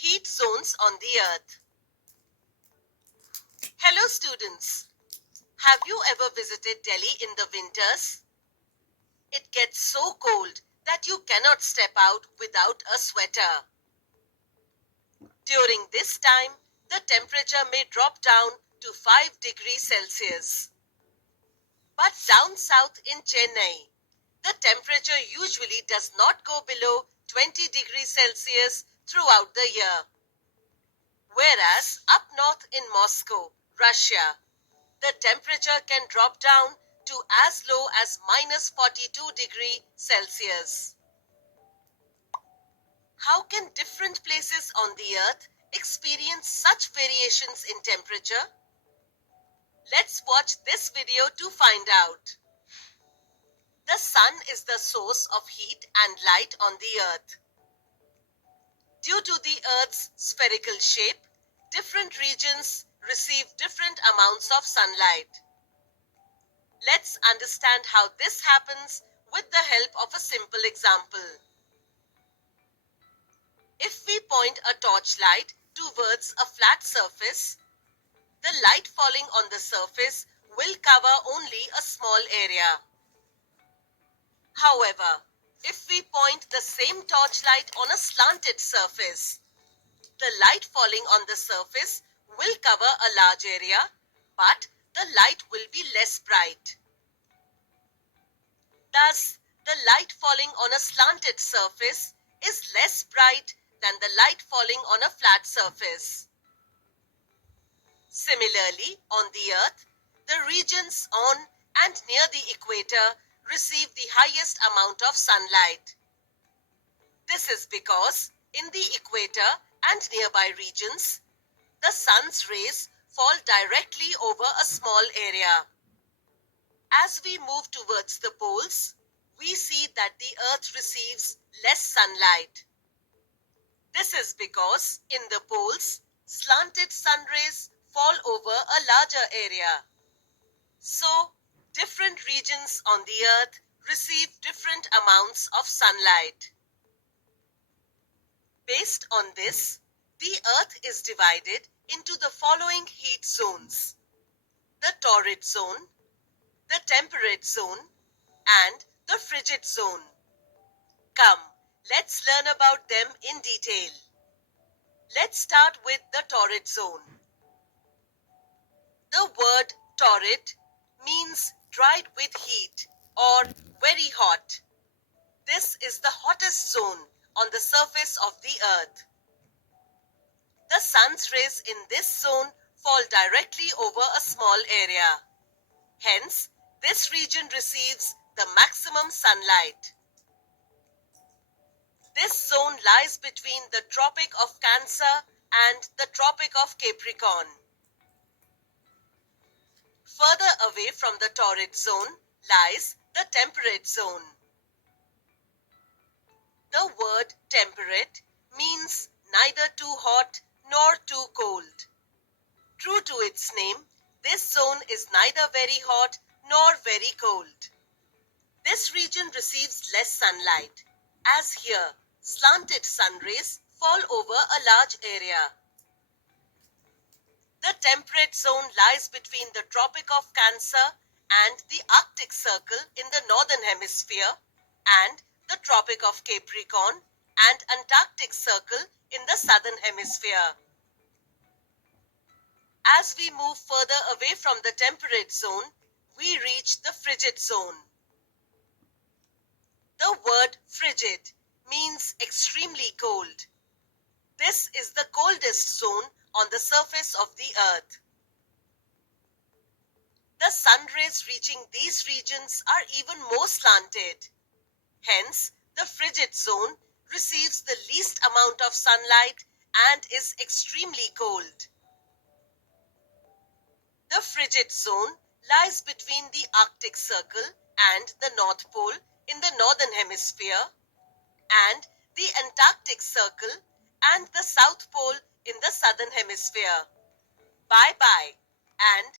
Heat zones on the Earth. Hello students. Have you ever visited Delhi in the winters? It gets so cold that you cannot step out without a sweater. During this time, the temperature may drop down to 5 degrees Celsius. But down south in Chennai, the temperature usually does not go below 20 degrees Celsius throughout the year. Whereas up north in Moscow, Russia, the temperature can drop down to as low as minus 42 degrees Celsius. How can different places on the earth experience such variations in temperature? Let's watch this video to find out. The sun is the source of heat and light on the earth. Due to the earth's spherical shape, different regions receive different amounts of sunlight. Let's understand how this happens with the help of a simple example. If we point a torchlight towards a flat surface, the light falling on the surface will cover only a small area. However, if we point the same torchlight on a slanted surface, the light falling on the surface will cover a large area, but the light will be less bright. Thus, the light falling on a slanted surface is less bright than the light falling on a flat surface. Similarly, on the earth, the regions on and near the equator receive the highest amount of sunlight. This is because in the equator and nearby regions, the sun's rays fall directly over a small area. As we move towards the poles, we see that the earth receives less sunlight. This is because in the poles, slanted sun rays fall over a larger area. So, different regions on the earth receive different amounts of sunlight. Based on this, the earth is divided into the following heat zones: the torrid zone, the temperate zone, and the frigid zone. Come, let's learn about them in detail. Let's start with the torrid zone. The word torrid means dried with heat or very hot. This is the hottest zone on the surface of the earth. The sun's rays in this zone fall directly over a small area. Hence, this region receives the maximum sunlight. This zone lies between the Tropic of Cancer and the Tropic of Capricorn. Further away from the torrid zone lies the temperate zone. The word temperate means neither too hot nor too cold. True to its name, this zone is neither very hot nor very cold. This region receives less sunlight, as here slanted sun rays fall over a large area. The temperate zone lies between the Tropic of Cancer and the Arctic Circle in the northern hemisphere and the Tropic of Capricorn and Antarctic Circle in the southern hemisphere. As we move further away from the temperate zone, we reach the frigid zone. The word frigid means extremely cold. This is the coldest zone on the surface of the earth. The sun rays reaching these regions are even more slanted. Hence, the frigid zone receives the least amount of sunlight and is extremely cold. The frigid zone lies between the Arctic Circle and the North Pole in the northern hemisphere and the Antarctic Circle and the South Pole in the southern hemisphere. Bye bye and